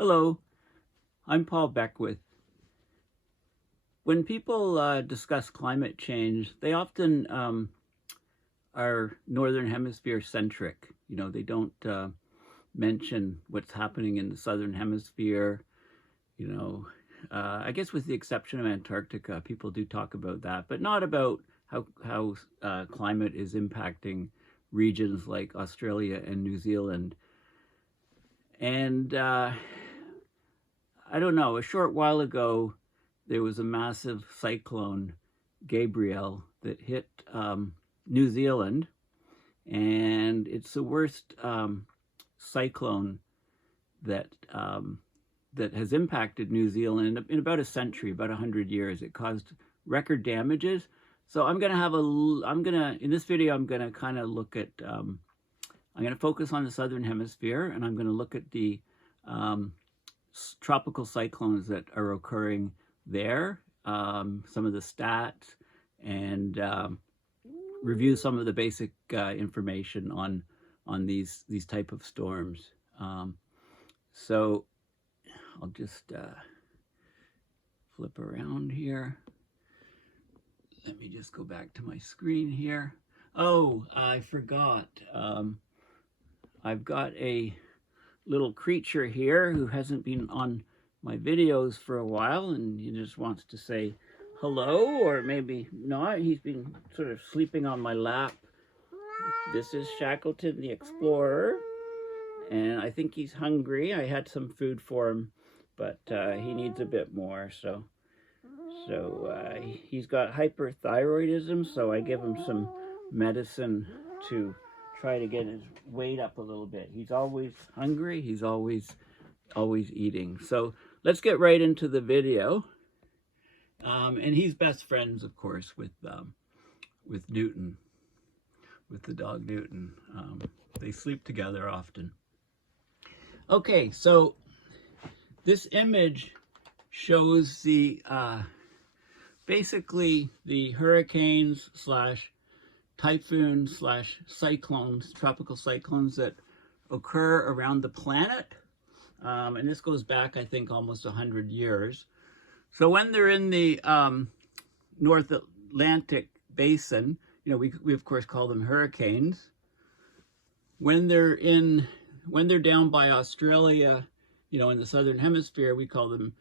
Hello, I'm Paul Beckwith. When people discuss climate change, they often are Northern Hemisphere centric. You know, they don't mention what's happening in the Southern Hemisphere. You know, I guess with the exception of Antarctica, people do talk about that, but not about how climate is impacting regions like Australia and New Zealand. And I don't know, a short while ago, there was a massive cyclone, Gabrielle, that hit New Zealand, and it's the worst cyclone that that has impacted New Zealand in about a century, about 100 years. It caused record damages. So in this video, I'm gonna kind of look at, I'm gonna focus on the Southern Hemisphere, and I'm gonna look at the tropical cyclones that are occurring there, some of the stats, and review some of the basic information on these type of storms. So I'll just flip around here. Let me just go back to my screen here. Oh, I forgot. I've got a little creature here who hasn't been on my videos for a while, and he just wants to say hello, or maybe not. He's been sort of sleeping on my lap. This is Shackleton the Explorer, and I think he's hungry. I had some food for him, but he needs a bit more. So he's got hyperthyroidism, so I give him some medicine to try to get his weight up a little bit. He's always hungry. He's always eating. So let's get right into the video. And he's best friends, of course, with Newton, with the dog Newton. They sleep together often. Okay, so this image shows the basically the hurricanes slash typhoons slash cyclones, tropical cyclones that occur around the planet. And this goes back, I think, almost 100 years. So when they're in the North Atlantic basin, you know, we of course call them hurricanes. When they're down by Australia, you know, in the Southern Hemisphere, we call them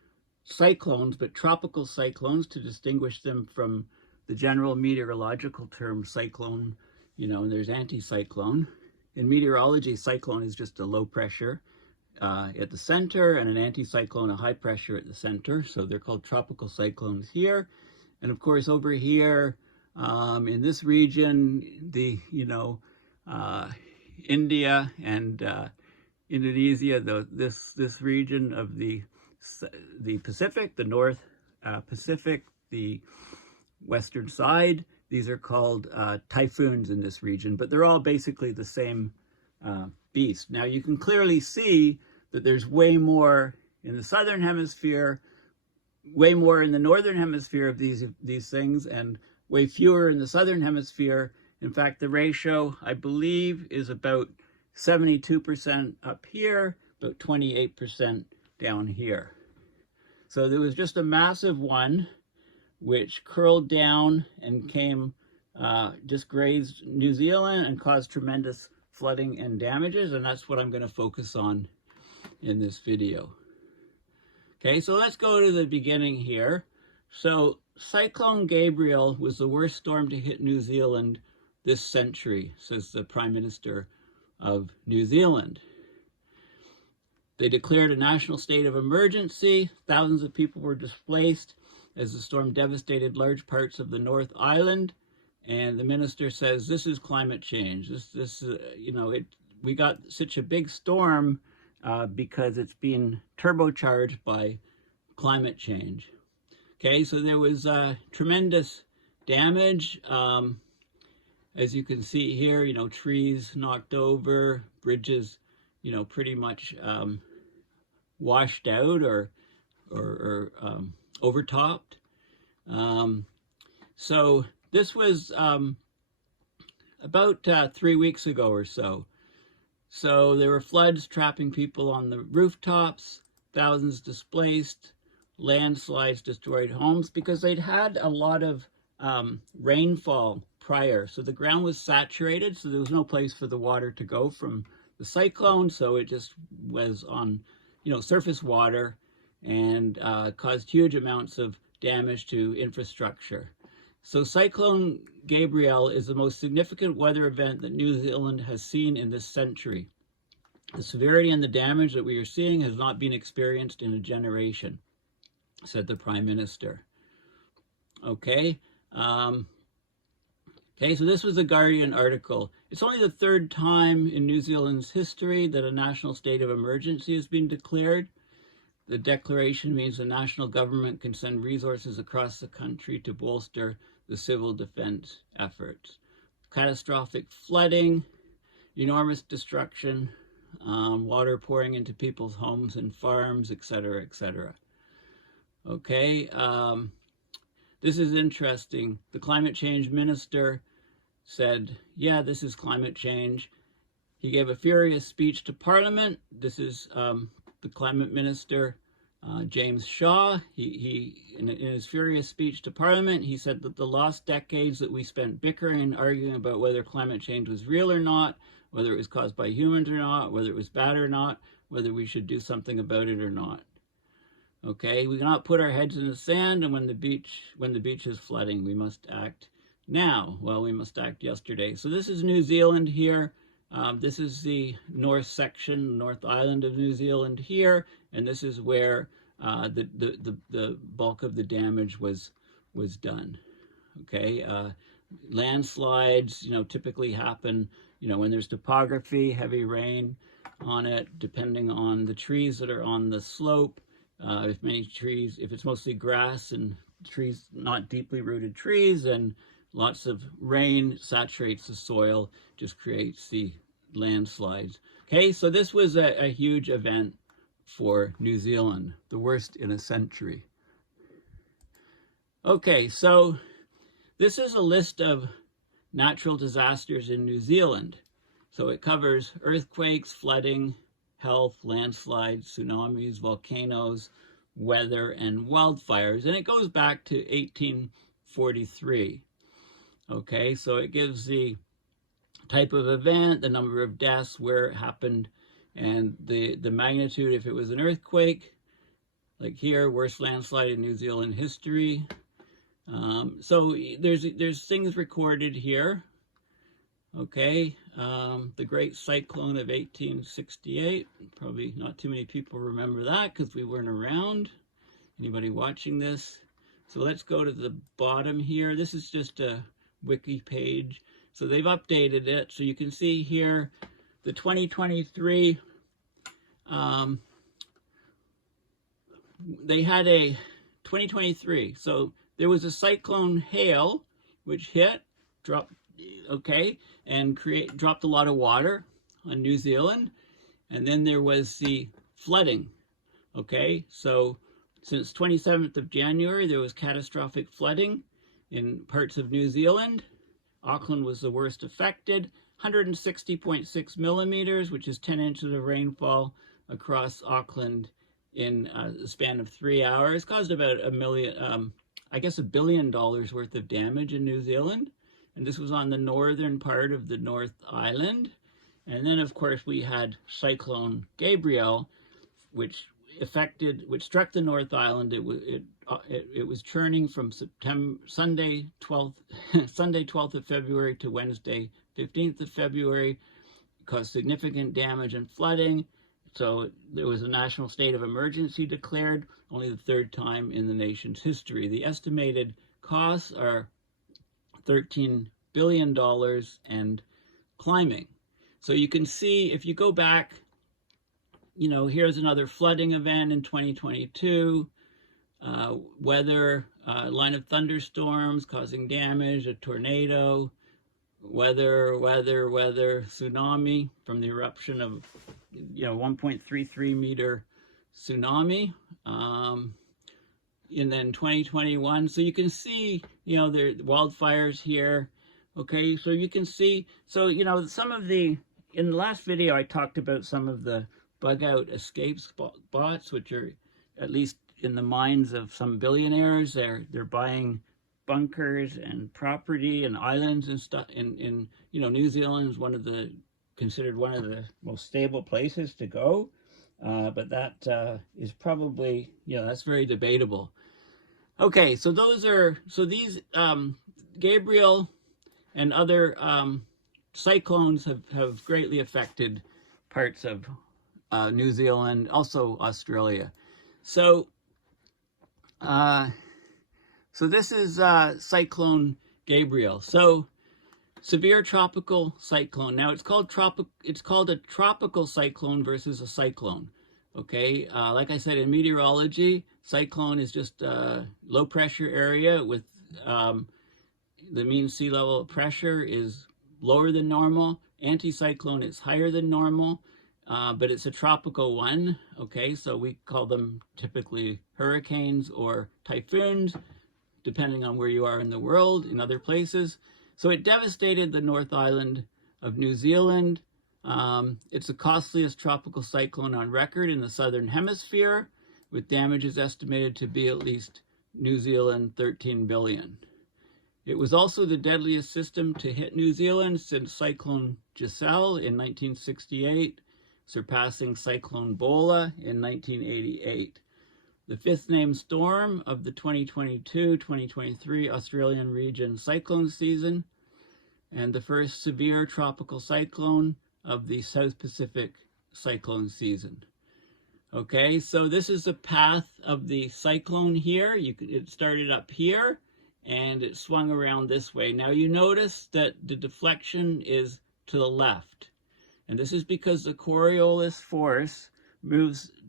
cyclones, but tropical cyclones to distinguish them from the general meteorological term cyclone. You know, and there's anticyclone. In meteorology, cyclone is just a low pressure at the center, and an anticyclone, a high pressure at the center. So they're called tropical cyclones here. And of course, over here in this region, India and Indonesia, this region of the Pacific, the North Pacific, the western side, these are called typhoons in this region, but they're all basically the same beast. Now you can clearly see that there's way more in the Southern Hemisphere, way more in the Northern Hemisphere of these things, and way fewer in the Southern Hemisphere. In fact, the ratio, I believe, is about 72% up here, about 28% down here. So there was just a massive one which curled down and came, just grazed New Zealand and caused tremendous flooding and damages, and that's what I'm going to focus on in this video. Okay, so let's go to the beginning here. So Cyclone Gabrielle was the worst storm to hit New Zealand this century, says the Prime Minister of New Zealand. They declared a national state of emergency. Thousands of people were displaced as the storm devastated large parts of the North Island. And the minister says, this is climate change. We got such a big storm because it's being turbocharged by climate change. Okay, so there was tremendous damage. As you can see here, you know, trees knocked over, bridges, you know, pretty much washed out or overtopped. So this was about 3 weeks ago or so. So there were floods trapping people on the rooftops. thousands displaced, landslides destroyed homes because they'd had a lot of rainfall prior. So the ground was saturated, so there was no place for the water to go from the cyclone, so it just was on, surface water, and caused huge amounts of damage to infrastructure. So Cyclone Gabrielle is the most significant weather event that New Zealand has seen in this century. The severity and the damage that we are seeing has not been experienced in a generation, said the Prime Minister. Okay. Okay, so this was a Guardian article. It's only the third time in New Zealand's history that a national state of emergency has been declared. The declaration means the national government can send resources across the country to bolster the civil defense efforts. Catastrophic flooding, enormous destruction, water pouring into people's homes and farms, etc., etc. Okay, this is interesting. The climate change minister said, yeah, this is climate change. He gave a furious speech to Parliament. This is the climate minister, James Shaw. He in his furious speech to Parliament, he said that the lost decades that we spent bickering and arguing about whether climate change was real or not, whether it was caused by humans or not, whether it was bad or not, whether we should do something about it or not. Okay, we cannot put our heads in the sand, and when the beach is flooding, we must act now. Well, we must act yesterday. So this is New Zealand here. This is the north section, North Island of New Zealand here, and this is where the bulk of the damage was done. Okay, landslides, typically happen, when there's topography, heavy rain on it, depending on the trees that are on the slope. If it's mostly grass and trees, not deeply rooted trees, and lots of rain saturates the soil, just creates the landslides. Okay, so this was a huge event for New Zealand, the worst in a century. Okay, so this is a list of natural disasters in New Zealand. So it covers earthquakes, flooding, health, landslides, tsunamis, volcanoes, weather, and wildfires. And it goes back to 1843. Okay, so it gives the type of event, the number of deaths, where it happened, and the magnitude if it was an earthquake. Like here, worst landslide in New Zealand history. So there's things recorded here. Okay, the Great Cyclone of 1868. Probably not too many people remember that because we weren't around. Anybody watching this? So let's go to the bottom here. This is just a wiki page. So they've updated it. So you can see here the 2023, they had a 2023. So there was a cyclone hail, which hit, dropped, okay, and dropped a lot of water on New Zealand. And then there was the flooding, okay? So since 27th of January, there was catastrophic flooding in parts of New Zealand. Auckland was the worst affected, 160.6 millimeters, which is 10 inches of rainfall across Auckland in a span of 3 hours. Caused about $1 billion worth of damage in New Zealand. And this was on the northern part of the North Island. And then, of course, we had Cyclone Gabrielle, which struck the North Island. It was churning from Sunday 12th of February to Wednesday 15th of February. It caused significant damage and flooding. So there was a national state of emergency declared, only the third time in the nation's history. The estimated costs are $13 billion and climbing. So you can see, if you go back, here's another flooding event in 2022, weather, line of thunderstorms causing damage, a tornado, weather, tsunami from the eruption of, 1.33 meter tsunami. And then 2021, so you can see, there are wildfires here. Okay, so you can see, so, some of in the last video, I talked about some of the bug out escape spots, which are, at least in the minds of some billionaires, they're buying bunkers and property and islands and stuff. In New Zealand is considered one of the most stable places to go, but that is probably, that's very debatable. Okay, so these Gabrielle and other cyclones have greatly affected parts of New Zealand, also Australia. So this is Cyclone Gabrielle. So severe tropical cyclone. Now it's called a tropical cyclone versus a cyclone. Okay, like I said, in meteorology, cyclone is just a low pressure area with the mean sea level pressure is lower than normal. Anticyclone is higher than normal, but it's a tropical one. Okay, so we call them typically hurricanes or typhoons, depending on where you are in the world, in other places. So it devastated the North Island of New Zealand. It's the costliest tropical cyclone on record in the Southern Hemisphere, with damages estimated to be at least New Zealand 13 billion. It was also the deadliest system to hit New Zealand since Cyclone Giselle in 1968, surpassing Cyclone Bola in 1988. The fifth named storm of the 2022-2023 Australian region cyclone season, and the first severe tropical cyclone of the South Pacific cyclone season. Okay, so this is the path of the cyclone here. It started up here and it swung around this way. Now you notice that the deflection is to the left. And this is because the Coriolis force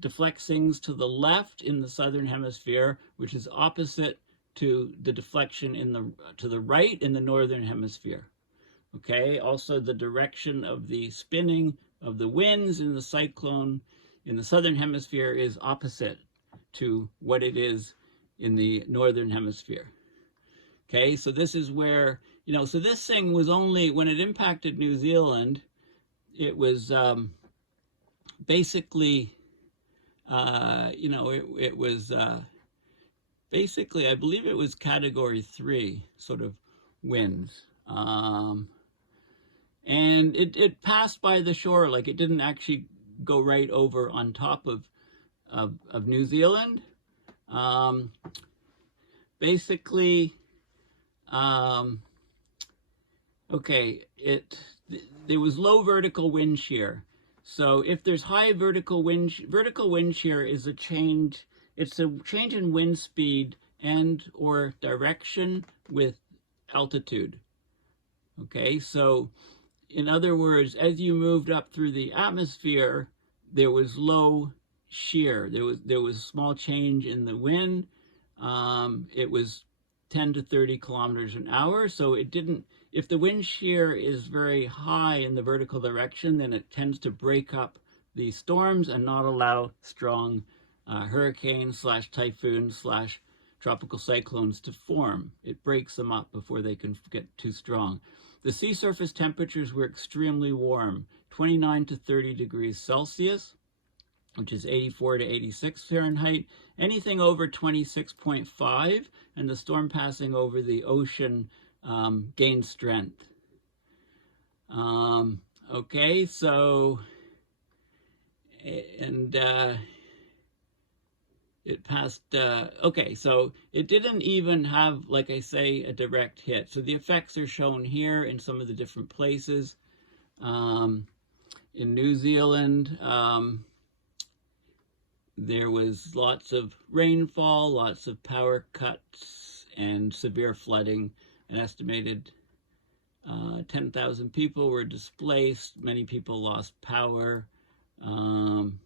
deflects things to the left in the southern hemisphere, which is opposite to the deflection to the right in the northern hemisphere. Okay, also the direction of the spinning of the winds in the cyclone in the southern hemisphere is opposite to what it is in the northern hemisphere. Okay, so this is where, so this thing was only, when it impacted New Zealand, it was basically, it was basically, I believe it was category 3 sort of winds. And it passed by the shore, like it didn't actually go right over on top of New Zealand. Basically, okay, there was low vertical wind shear. So if there's high vertical wind shear is a change, it's a change in wind speed and or direction with altitude. Okay, so in other words, as you moved up through the atmosphere, there was low shear. There was small change in the wind. It was 10 to 30 kilometers an hour. So it didn't, if the wind shear is very high in the vertical direction, then it tends to break up the storms and not allow strong hurricanes / typhoons / tropical cyclones to form. It breaks them up before they can get too strong. The sea surface temperatures were extremely warm, 29 to 30 degrees Celsius, which is 84 to 86 Fahrenheit. Anything over 26.5, and the storm passing over the ocean gained strength. Okay, so, and it passed, okay, so it didn't even have, like I say, a direct hit. So the effects are shown here in some of the different places. In New Zealand, there was lots of rainfall, lots of power cuts, and severe flooding. An estimated 10,000 people were displaced. Many people lost power, and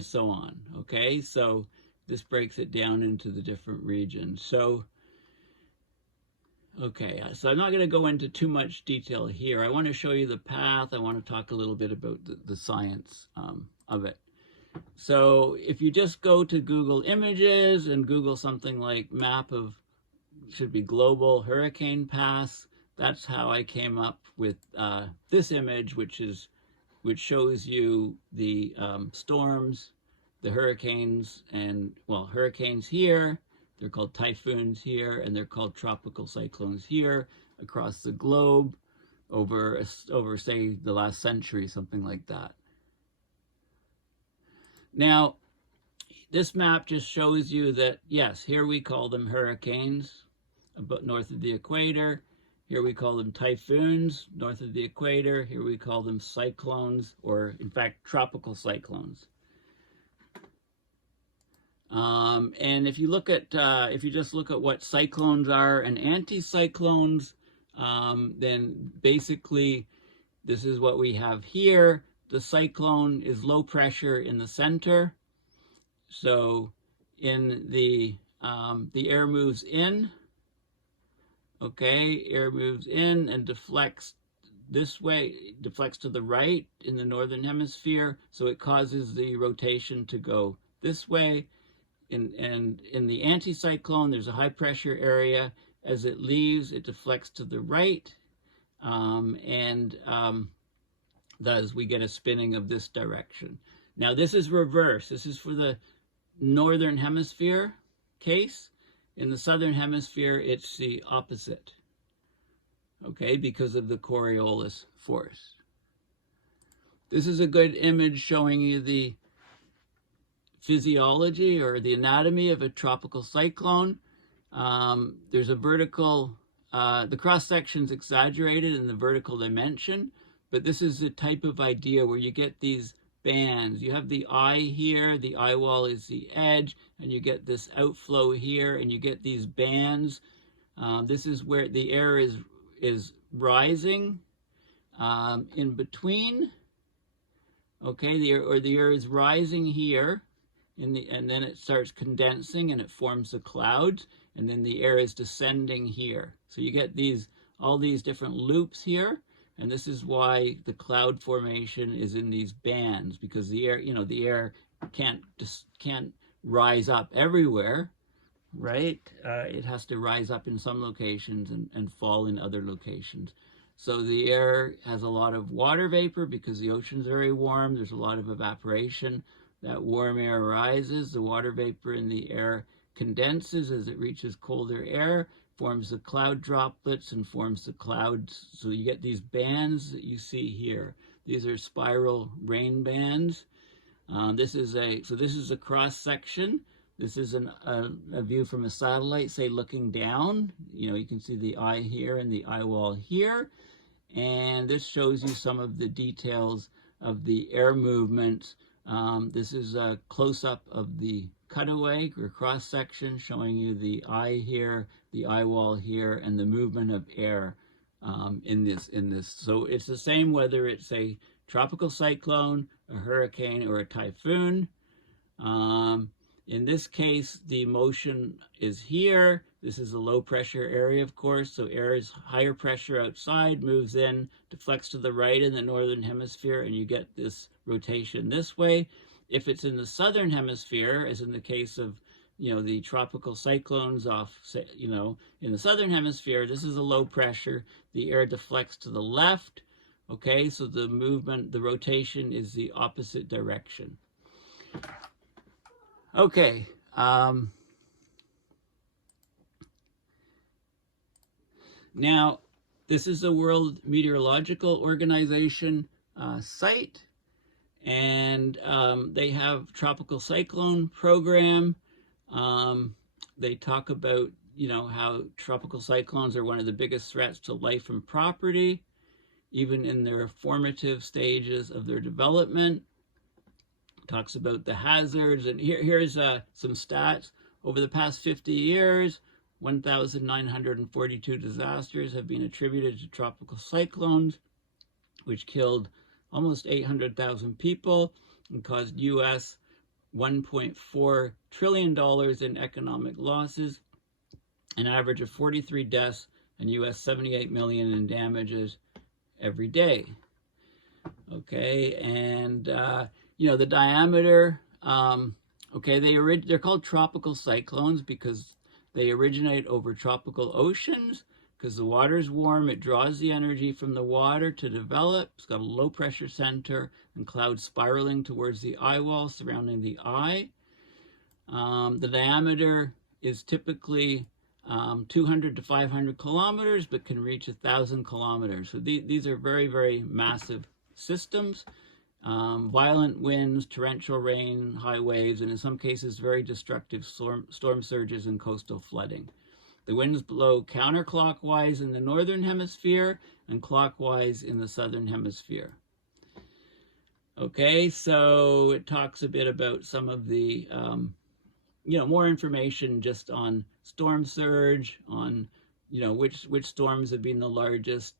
so on. Okay, so this breaks it down into the different regions. So, okay, so I'm not going to go into too much detail here. I want to show you the path. I want to talk a little bit about the science of it. So if you just go to Google Images and Google something like map of, should be global hurricane paths, that's how I came up with this image, which is which shows you the storms, the hurricanes, and, well, hurricanes here, they're called typhoons here, and they're called tropical cyclones here across the globe over say, the last century, something like that. Now, this map just shows you that, yes, here we call them hurricanes, about north of the equator. Here we call them typhoons, north of the equator. Here we call them cyclones, or in fact, tropical cyclones. And if you look at, if you just look at what cyclones are and anticyclones, then basically this is what we have here. The cyclone is low pressure in the center. So in the air moves in, okay, air moves in and deflects this way, deflects to the right in the northern hemisphere. So it causes the rotation to go this way. And in the anticyclone, there's a high pressure area. As it leaves, it deflects to the right. Thus we get a spinning of this direction. Now this is reverse. This is for the northern hemisphere case. In the southern hemisphere, it's the opposite, okay, because of the Coriolis force. This is a good image showing you the physiology or the anatomy of a tropical cyclone. There's a vertical, the cross-section's exaggerated in the vertical dimension, but this is the type of idea where you get these bands. You have the eye here, the eye wall is the edge, and you get this outflow here, and you get these bands. This is where the air is rising in between. Okay, the air is rising here, and then it starts condensing and it forms the clouds, and then the air is descending here. So you get all these different loops here. And this is why the cloud formation is in these bands, because the air, the air can't rise up everywhere, right? It has to rise up in some locations and fall in other locations. So the air has a lot of water vapor because the ocean's very warm. There's a lot of evaporation. That warm air rises. The water vapor in the air condenses as it reaches colder air, forms the cloud droplets and forms the clouds. So you get these bands that you see here. These are spiral rain bands. This is a cross section. This is a view from a satellite, say looking down. You can see the eye here and the eye wall here. And this shows you some of the details of the air movements. This is a close-up of the cutaway or cross section, showing you the eye here, the eye wall here, and the movement of air in this. So it's the same whether it's a tropical cyclone, a hurricane, or a typhoon. In this case, the motion is here. This is a low pressure area, of course, so air is higher pressure outside, moves in, deflects to the right in the northern hemisphere, and you get this rotation this way. If it's in the southern hemisphere, as in the case of the tropical cyclones in the southern hemisphere, this is a low pressure. The air deflects to the left. Okay, so the movement, the rotation is the opposite direction. Okay. Now, this is the World Meteorological Organization site, and they have tropical cyclone program. They talk about, how tropical cyclones are one of the biggest threats to life and property, even in their formative stages of their development. Talks about the hazards, and here's some stats. Over the past 50 years, 1,942 disasters have been attributed to tropical cyclones, which killed almost 800,000 people and caused U.S. $1.4 trillion in economic losses, an average of 43 deaths, and U.S. $78 million in damages every day. Okay, and the diameter, they're called tropical cyclones because they originate over tropical oceans, because the water is warm. It draws the energy from the water to develop. It's got a low pressure center and clouds spiraling towards the eye wall surrounding the eye. The diameter is typically 200 to 500 kilometers, but can reach 1,000 kilometers. So these are very, very massive systems. Violent winds, torrential rain, high waves, and in some cases very destructive storm surges and coastal flooding. The winds blow counterclockwise in the northern hemisphere and clockwise in the southern hemisphere. Okay, so it talks a bit about some of the, more information just on storm surge, on, which storms have been the largest,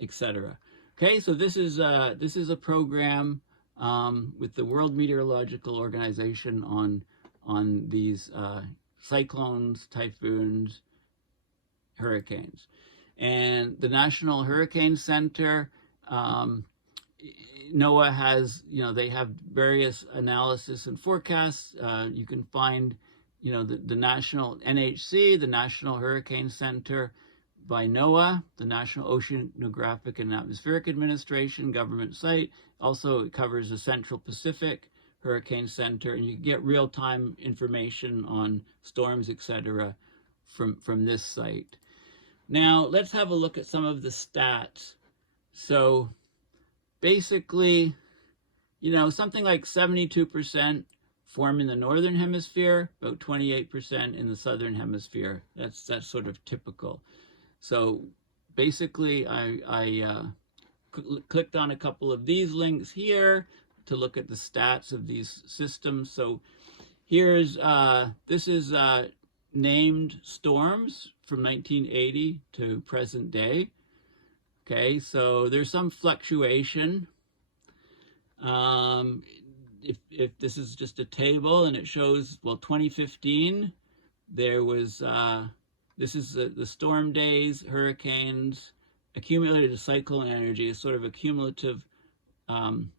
etc. Okay, so this is a program with the World Meteorological Organization on these cyclones, typhoons, hurricanes. And the National Hurricane Center, NOAA has, they have various analysis and forecasts. You can find, the national NHC, the National Hurricane Center by NOAA, the National Oceanographic and Atmospheric Administration government site. Also, it covers the Central Pacific Hurricane Center, and you can get real-time information on storms, etc., from this site. Now, let's have a look at some of the stats. So, basically, something like 72% form in the northern hemisphere, about 28% in the southern hemisphere. That's sort of typical. So basically, I clicked on a couple of these links here to look at the stats of these systems. So here's, this is named storms from 1980 to present day. Okay, so there's some fluctuation. If this is just a table and it shows, well, 2015, there was, this is the storm days, hurricanes, accumulated cyclone energy, is sort of a cumulative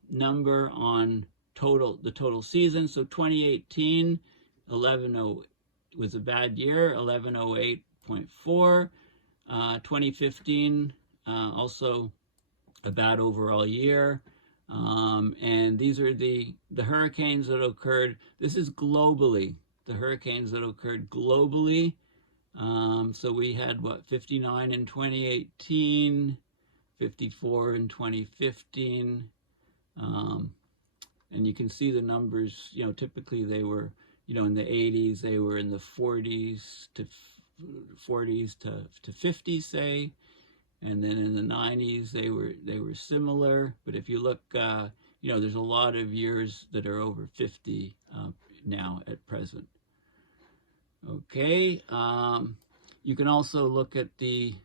number on the total season. So 2018, 1108 was a bad year, 1108.4. 2015, also a bad overall year. And these are the hurricanes that occurred. This is globally, the hurricanes that occurred globally. So we had, 59 in 2018, 54 in 2015. And you can see the numbers, typically they were, in the 80s, they were in the 40s to 50s, say. And then in the 90s, they were similar. But if you look, there's a lot of years that are over 50 now at present. Okay, you can also look at the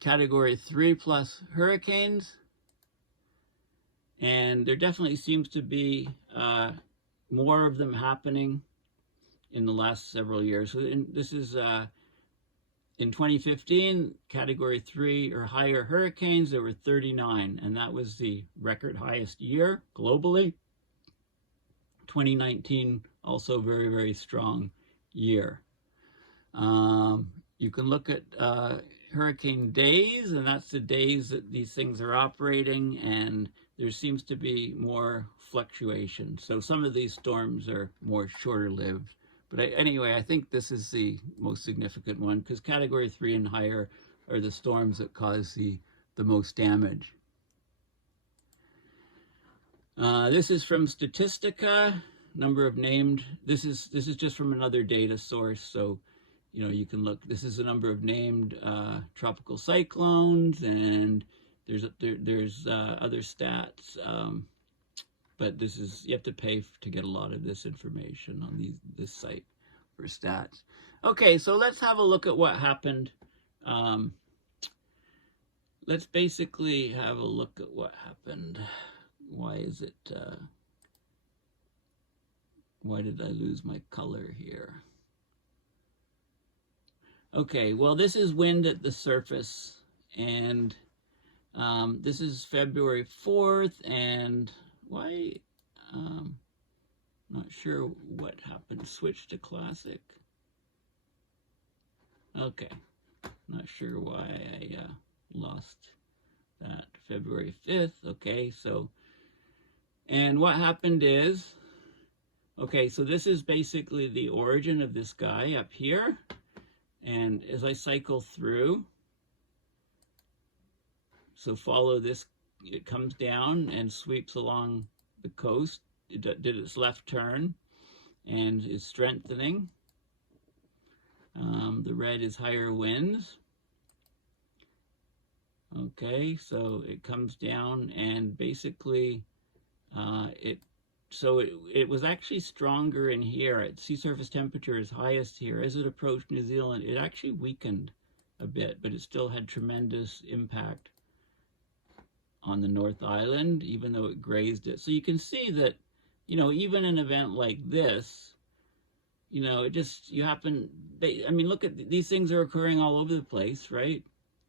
Category 3 plus hurricanes. And there definitely seems to be more of them happening in the last several years. So this is in 2015, Category 3 or higher hurricanes, there were 39, and that was the record highest year globally. 2019, also very, very strong year. You can look at hurricane days, and that's the days that these things are operating, and there seems to be more fluctuation. So some of these storms are more shorter-lived. But anyway, I think this is the most significant one, because Category 3 and higher are the storms that cause the most damage. This is from Statistica, number of named. This is just from another data source, so you can look. This is the number of named tropical cyclones, and there's other stats. But you have to pay to get a lot of this information on this site for stats. Okay, so let's have a look at what happened. Let's basically have a look at what happened. Why is it, why did I lose my color here? Okay, well, this is wind at the surface, and this is February 4th, and why, not sure what happened. Switch to classic. Okay, Not sure why I lost that. February 5th. Okay, so, and what happened is, okay, so this is basically the origin of this guy up here. And as I cycle through, so follow this, it comes down and sweeps along the coast. It did its left turn and is strengthening. The red is higher winds. Okay, so it comes down and basically it was actually stronger in here. At sea surface temperature is highest here. As it approached New Zealand, it actually weakened a bit, but it still had tremendous impact on the North Island, even though it grazed it. So you can see that, you know, even an event like this, you know, it just, you happen, I mean, look at, these things are occurring all over the place, right?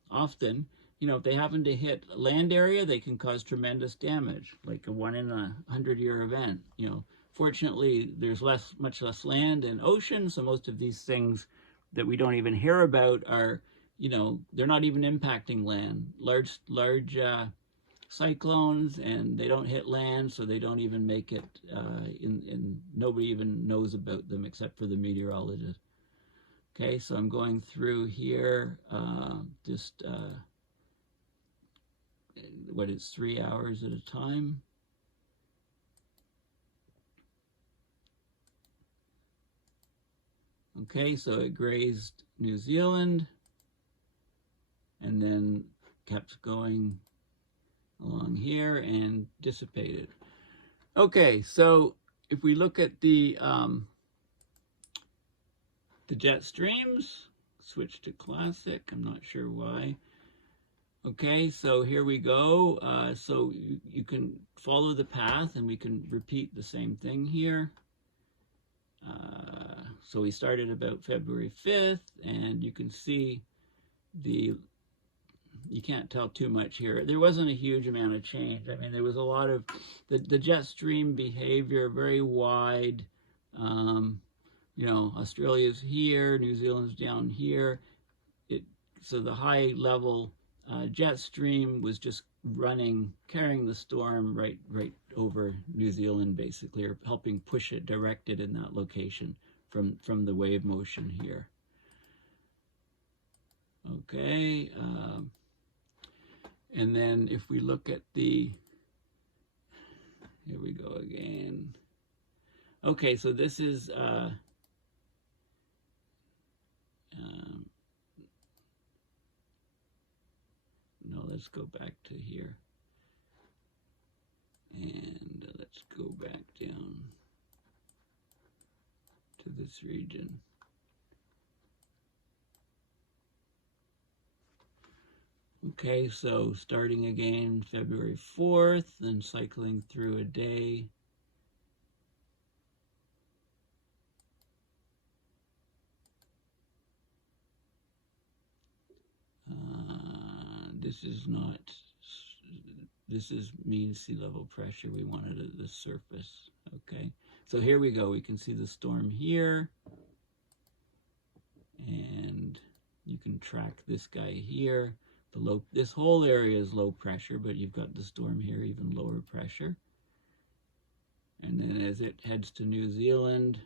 Often, you know, if they happen to hit a land area, they can cause tremendous damage, like a 1 in 100-year event. You know, fortunately, there's much less land and ocean, so most of these things that we don't even hear about are, you know, they're not even impacting land. Large cyclones, and they don't hit land, so they don't even make it nobody even knows about them except for the meteorologist. Okay, so I'm going through here, what is 3 hours at a time. Okay, so it grazed New Zealand and then kept going along here and dissipated. Okay, so if we look at the jet streams, switch to classic, I'm not sure why. Okay, so here we go. So you can follow the path and we can repeat the same thing here. So we started about February 5th, and you can see you can't tell too much here. There wasn't a huge amount of change. I mean, there was a lot of the jet stream behavior, very wide. You know, Australia's here, New Zealand's down here. So the high level jet stream was just running, carrying the storm right over New Zealand, basically, or helping push it, direct it in that location from the wave motion here. Okay, and then if we look at here we go again. Okay, so this is no, let's go back to here. And let's go back down to this region. Okay, so starting again February 4th, then cycling through a day. This is mean sea level pressure. We want it at the surface. Okay, so here we go. We can see the storm here. And you can track this guy here. This whole area is low pressure, but you've got the storm here, even lower pressure. And then as it heads to New Zealand,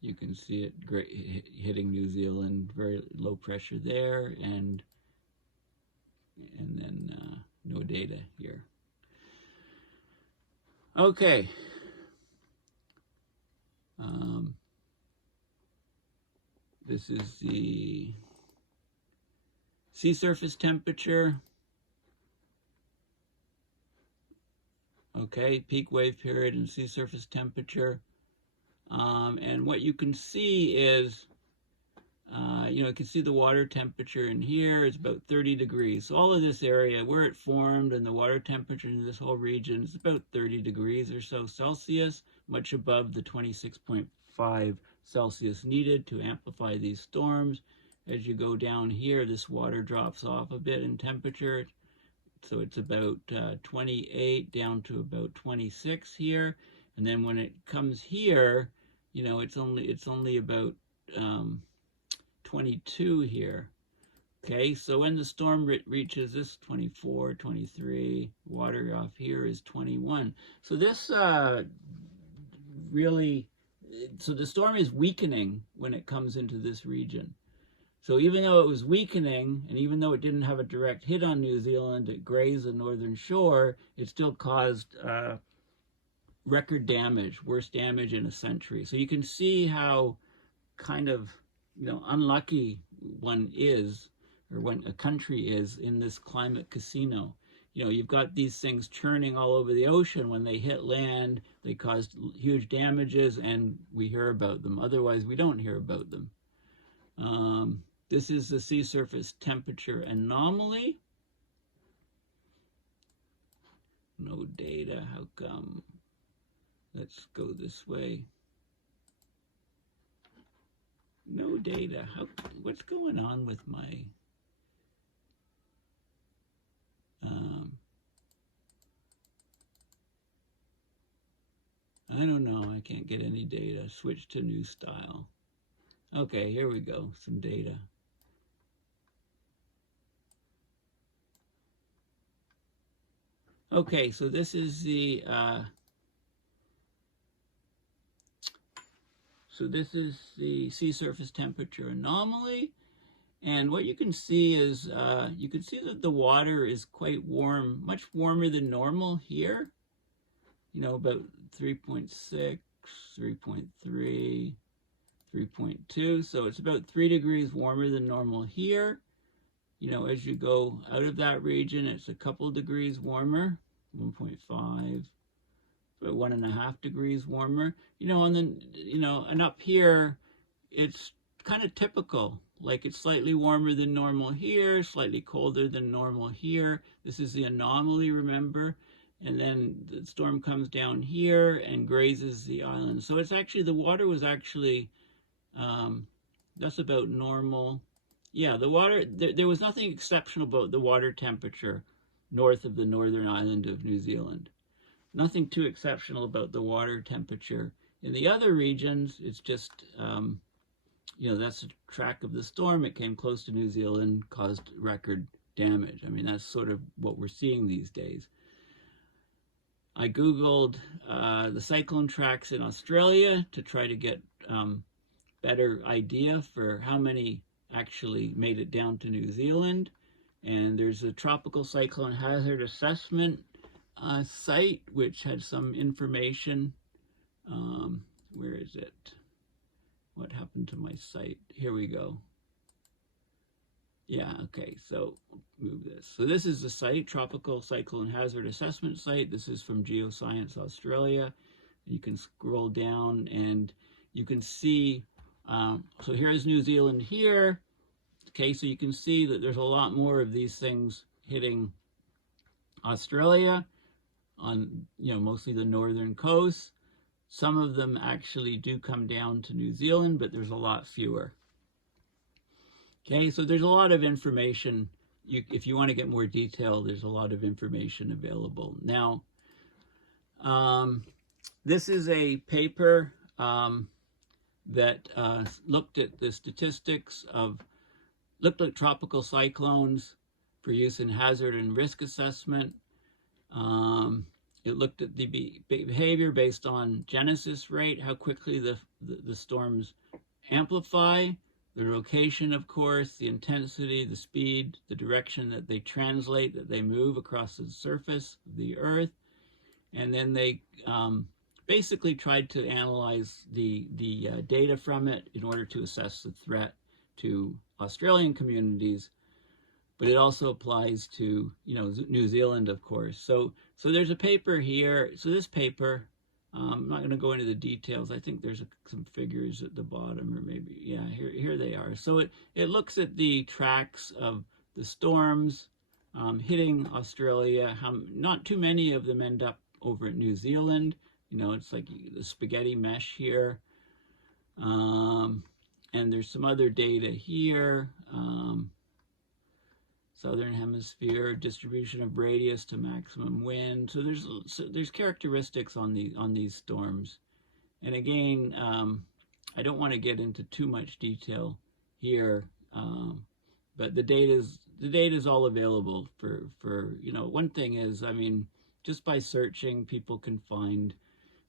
you can see it hitting New Zealand, very low pressure there, and then no data here. Okay. This is the sea surface temperature. Okay, peak wave period and sea surface temperature. And what you can see is, you know, you can see the water temperature in here is about 30 degrees. So all of this area where it formed and the water temperature in this whole region is about 30 degrees or so Celsius, much above the 26.5 Celsius needed to amplify these storms. As you go down here, this water drops off a bit in temperature. So it's about 28 down to about 26 here. And then when it comes here, you know, it's only about 22 here. Okay, so when the storm reaches this 24, 23, water off here is 21. So this really, so the storm is weakening when it comes into this region. So even though it was weakening, and even though it didn't have a direct hit on New Zealand, it grazed the northern shore, it still caused record damage, worst damage in a century. So you can see how kind of, you know, unlucky one is, or when a country is in this climate casino. You know, you've got these things churning all over the ocean. When they hit land, they caused huge damages, and we hear about them. Otherwise, we don't hear about them. This is the sea surface temperature anomaly. No data, how come? Let's go this way. No data. What's going on with my... I don't know. I can't get any data. Switch to new style. Okay, here we go. Some data. Okay, so this is the sea surface temperature anomaly, and what you can see is you can see that the water is quite warm, much warmer than normal here. You know, about 3.6, 3.3, 3.2. So it's about 3 degrees warmer than normal here. You know, as you go out of that region, it's a couple degrees warmer, 1.5, about 1.5 degrees warmer. You know, and then, you know, and up here, it's kind of typical. Like it's slightly warmer than normal here, slightly colder than normal here. This is the anomaly, remember? And then the storm comes down here and grazes the island. So it's actually, the water was actually, that's about normal. Yeah, the water, there was nothing exceptional about the water temperature north of the northern island of New Zealand. Nothing too exceptional about the water temperature. In the other regions, it's just, you know, that's the track of the storm. It came close to New Zealand, caused record damage. I mean, that's sort of what we're seeing these days. I Googled the cyclone tracks in Australia to try to get better idea for how many actually made it down to New Zealand. And there's a Tropical Cyclone Hazard Assessment site, which had some information. Where is it? What happened to my site? Here we go. Yeah, okay, so move this. So this is the site, Tropical Cyclone Hazard Assessment site. This is from Geoscience Australia. You can scroll down and you can see, so here's New Zealand here. Okay, so you can see that there's a lot more of these things hitting Australia on, you know, mostly the northern coast. Some of them actually do come down to New Zealand, but there's a lot fewer. Okay, so there's a lot of information. If you want to get more detail, there's a lot of information available. Now, this is a paper that looked at the statistics of, looked at tropical cyclones for use in hazard and risk assessment. It looked at the behavior based on genesis rate, how quickly the storms amplify, the location, of course, the intensity, the speed, the direction that they translate, that they move across the surface of the Earth. And then they basically tried to analyze the data from it in order to assess the threat to Australian communities. But it also applies to, you know, New Zealand, of course. So there's a paper here. So this paper, I'm not going to go into the details. I think there's some figures at the bottom, or maybe, yeah, here they are. So it looks at the tracks of the storms hitting Australia. Not too many of them end up over at New Zealand. You know, it's like the spaghetti mesh here. And there's some other data here. Southern hemisphere, distribution of radius to maximum wind. So there's characteristics on these storms, And again, I don't want to get into too much detail here, but the data is all available for one thing is, I mean, just by searching, people can find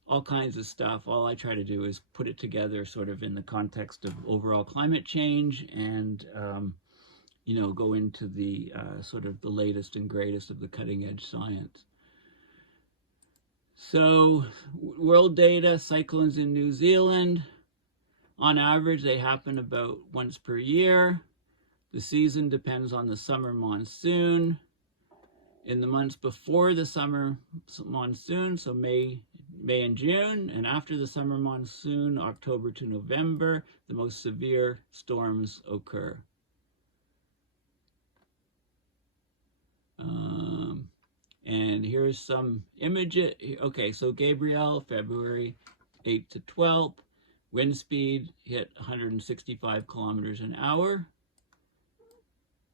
all kinds of stuff. All I try to do is put it together sort of in the context of overall climate change and, go into the sort of the latest and greatest of the cutting edge science. So world data, cyclones in New Zealand, on average, they happen about once per year. The season depends on the summer monsoon. In the months before the summer monsoon, so May and June, and after the summer monsoon, October to November, the most severe storms occur. And here's some images. Okay, so Gabrielle, February 8th to 12th, wind speed hit 165 kilometers an hour.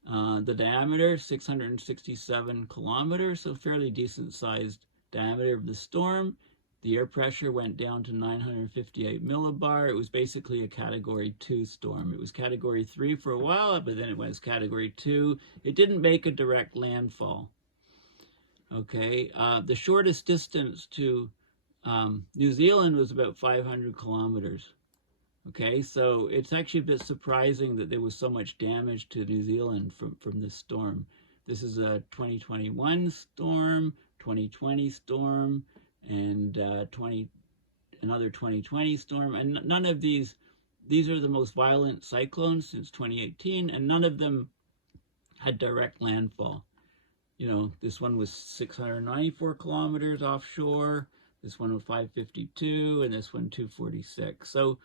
The diameter, 667 kilometers, so fairly decent sized diameter of the storm. The air pressure went down to 958 millibar. It was basically a Category 2 storm. It was Category 3 for a while, but then it was Category 2. It didn't make a direct landfall. Okay, the shortest distance to New Zealand was about 500 kilometers. Okay, so it's actually a bit surprising that there was so much damage to New Zealand from this storm. This is a 2021 storm, 2020 storm, and another 2020 storm. And none of these are the most violent cyclones since 2018, and none of them had direct landfall. This one was 694 kilometers offshore, this one was 552, and this one 246. So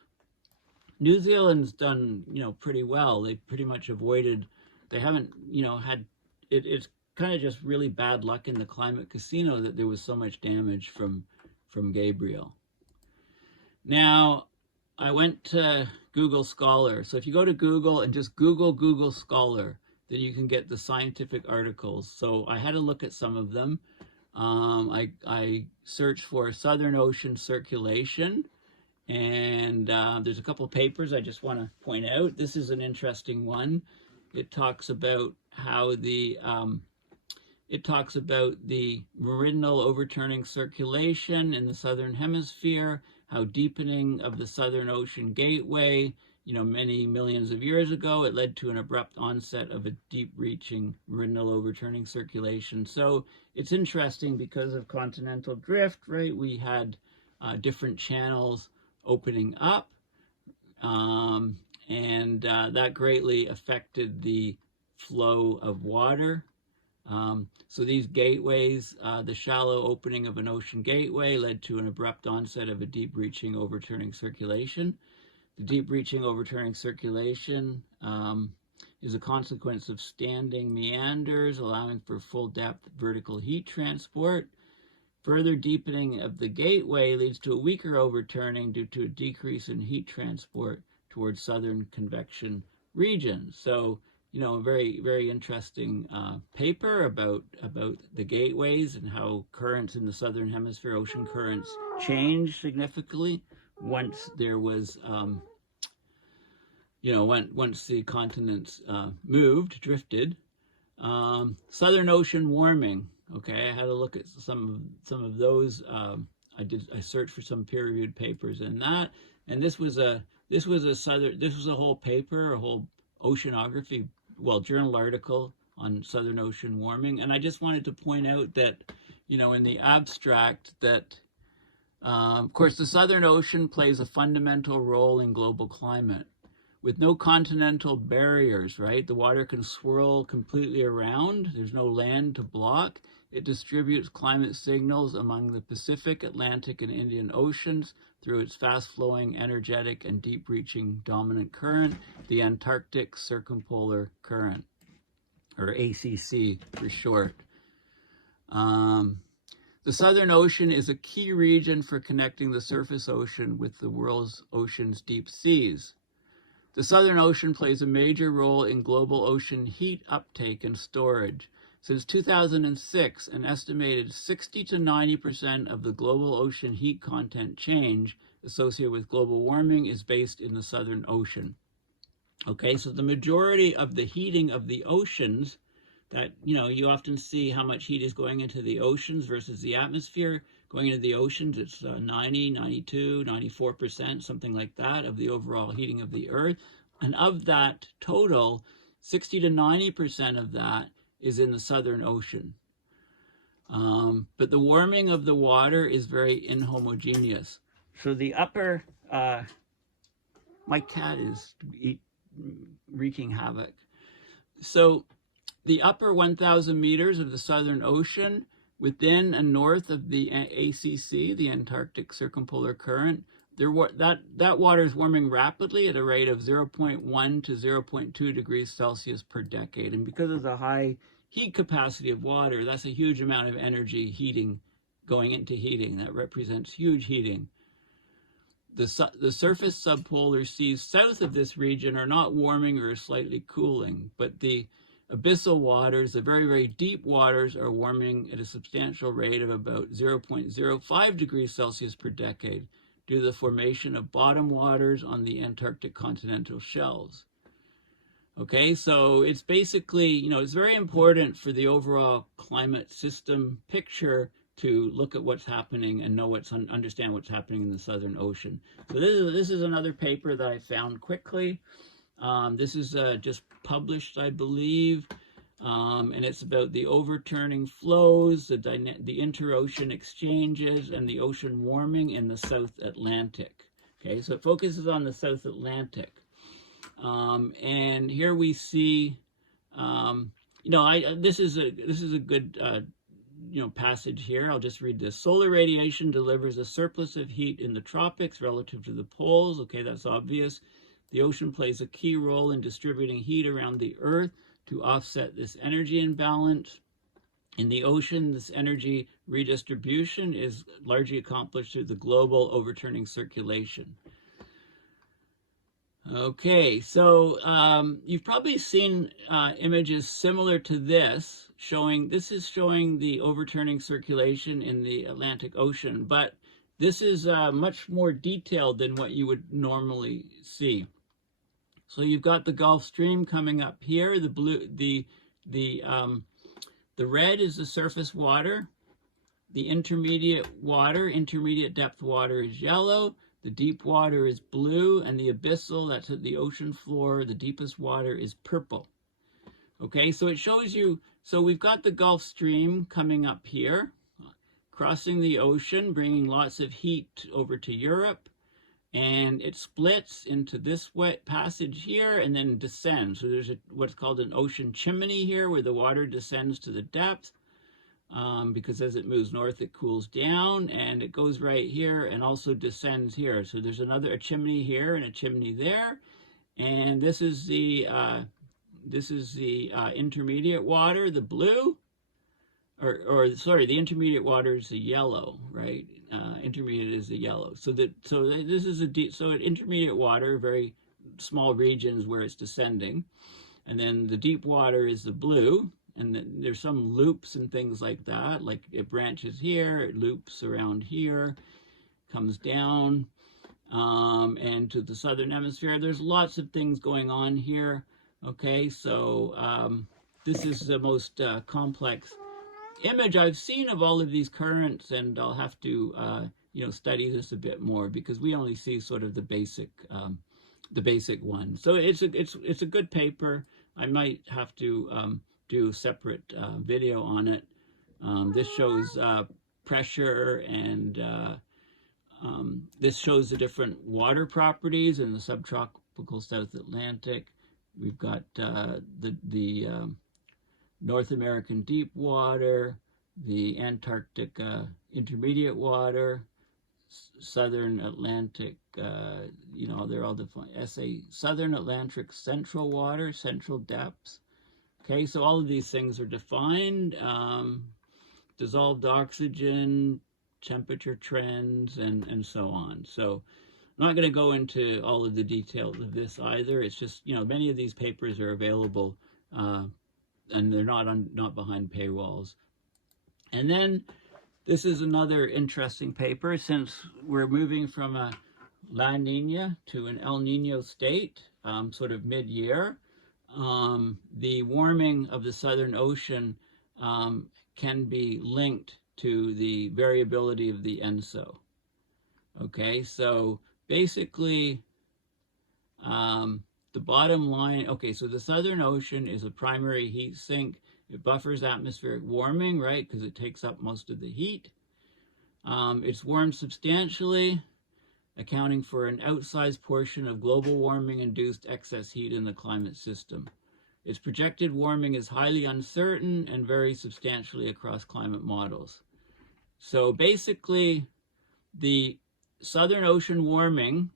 New Zealand's done, pretty well. They pretty much avoided, they haven't, had, it's kind of just really bad luck in the climate casino that there was so much damage from Gabrielle. Now, I went to Google Scholar. So if you go to Google and just Google Scholar, then you can get the scientific articles. So I had to look at some of them. I searched for Southern Ocean circulation, and there's a couple of papers I just want to point out. This is an interesting one. It talks about how the meridional overturning circulation in the southern hemisphere, how deepening of the Southern Ocean Gateway, many millions of years ago, it led to an abrupt onset of a deep-reaching meridional overturning circulation. So it's interesting because of continental drift, right? We had different channels opening up, and that greatly affected the flow of water. So these gateways, the shallow opening of an ocean gateway led to an abrupt onset of a deep-reaching overturning circulation. The deep-reaching overturning circulation is a consequence of standing meanders, allowing for full-depth vertical heat transport. Further deepening of the gateway leads to a weaker overturning due to a decrease in heat transport towards southern convection regions. So, a very, very interesting paper about the gateways and how currents in the southern hemisphere, ocean currents, change significantly once there was, once the continents drifted. Southern ocean warming. Okay, I had to look at some of those. I searched for some peer-reviewed papers in that, and this was a whole paper, a whole oceanography, journal article on Southern ocean warming. And I just wanted to point out that, in the abstract, that of course the Southern Ocean plays a fundamental role in global climate. With no continental barriers, right? The water can swirl completely around. There's no land to block. It distributes climate signals among the Pacific, Atlantic, and Indian Oceans through its fast-flowing, energetic, and deep-reaching dominant current, the Antarctic Circumpolar Current, or ACC for short. The Southern Ocean is a key region for connecting the surface ocean with the world's ocean's deep seas. The Southern Ocean plays a major role in global ocean heat uptake and storage. Since 2006, an estimated 60 to 90% of the global ocean heat content change associated with global warming is based in the Southern Ocean. Okay, so the majority of the heating of the oceans that, you often see how much heat is going into the oceans versus the atmosphere. Going into the oceans, it's 90, 92, 94%, something like that, of the overall heating of the Earth. And of that total, 60 to 90% of that is in the Southern Ocean. But the warming of the water is very inhomogeneous. So the upper, my cat is wreaking havoc. So the upper 1,000 meters of the Southern Ocean, within and north of the ACC, the Antarctic Circumpolar Current, that water is warming rapidly at a rate of 0.1 to 0.2 degrees Celsius per decade. And because of the high heat capacity of water, that's a huge amount of energy going into heating. That represents huge heating. The surface subpolar seas south of this region are not warming or slightly cooling, but the abyssal waters, the very, very deep waters, are warming at a substantial rate of about 0.05 degrees Celsius per decade due to the formation of bottom waters on the Antarctic continental shelves. Okay, so it's basically, it's very important for the overall climate system picture to look at what's happening and understand what's happening in the Southern Ocean. So this is another paper that I found quickly. This is just published, I believe, and it's about the overturning flows, the interocean exchanges, and the ocean warming in the South Atlantic. Okay, so it focuses on the South Atlantic. And here we see, this is a good passage here. I'll just read this. Solar radiation delivers a surplus of heat in the tropics relative to the poles. Okay, that's obvious. The ocean plays a key role in distributing heat around the Earth to offset this energy imbalance. In the ocean, this energy redistribution is largely accomplished through the global overturning circulation. Okay, so you've probably seen images similar to this. This is showing the overturning circulation in the Atlantic Ocean, but this is much more detailed than what you would normally see. So you've got the Gulf Stream coming up here. The red is the surface water. The intermediate depth water is yellow. The deep water is blue, and the abyssal, that's at the ocean floor, the deepest water, is purple. Okay, so it shows you, so we've got the Gulf Stream coming up here, crossing the ocean, bringing lots of heat over to Europe, and it splits into this wet passage here and then descends. So there's what's called an ocean chimney here, where the water descends to the depth. Because as it moves north, it cools down, and it goes right here and also descends here. So there's a chimney here and a chimney there, and this is the intermediate water, the blue, the intermediate water is the yellow, right? Intermediate is the yellow. So this is intermediate water, very small regions where it's descending, and then the deep water is the blue. And then there's some loops and things like that, like it branches here, it loops around here, comes down, and to the southern hemisphere. There's lots of things going on here. Okay, so this is the most complex image I've seen of all of these currents, and I'll have to study this a bit more because we only see sort of the basic one. So it's a good paper. I might have to do a separate video on it. This shows pressure, and this shows the different water properties in the subtropical South Atlantic. We've got the North American deep water, the Antarctica intermediate water, Southern Atlantic, they're all defined. Southern Atlantic central water, central depths. Okay, so all of these things are defined, dissolved oxygen, temperature trends, and so on. So I'm not going to go into all of the details of this either. It's just, many of these papers are available and they're not behind paywalls. And then this is another interesting paper, since we're moving from a La Nina to an El Nino state, sort of mid-year. The warming of the Southern Ocean can be linked to the variability of the ENSO. Okay, so basically, the bottom line, okay, so the Southern Ocean is a primary heat sink. It buffers atmospheric warming, right, because it takes up most of the heat. It's warmed substantially, accounting for an outsized portion of global warming-induced excess heat in the climate system. Its projected warming is highly uncertain and varies substantially across climate models. So basically, the Southern Ocean warming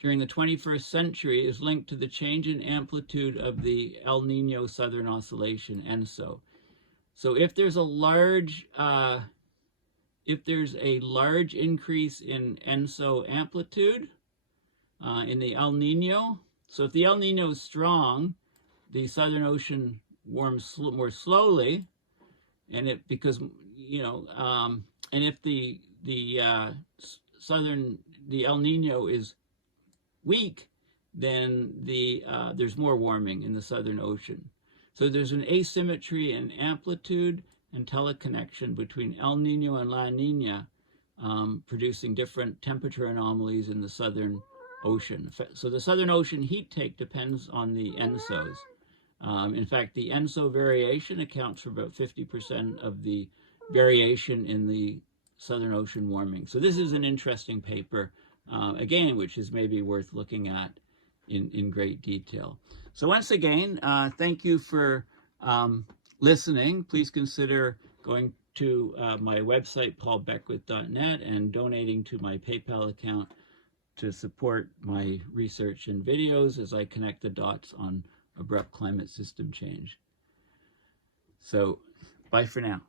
during the 21st century is linked to the change in amplitude of the El Nino Southern Oscillation, ENSO. So if there's a large increase in ENSO amplitude in the El Nino, so if the El Nino is strong, the Southern Ocean warms more slowly, and and if the El Nino is weak, then there's more warming in the Southern Ocean. So there's an asymmetry in amplitude and teleconnection between El Nino and La Nina, producing different temperature anomalies in the Southern Ocean. So the Southern Ocean heat take depends on the ENSOs. In fact, the ENSO variation accounts for about 50% of the variation in the Southern Ocean warming. So this is an interesting paper, again, which is maybe worth looking at in great detail. So once again, thank you for listening. Please consider going to my website, paulbeckwith.net, and donating to my PayPal account to support my research and videos as I connect the dots on abrupt climate system change. So, bye for now.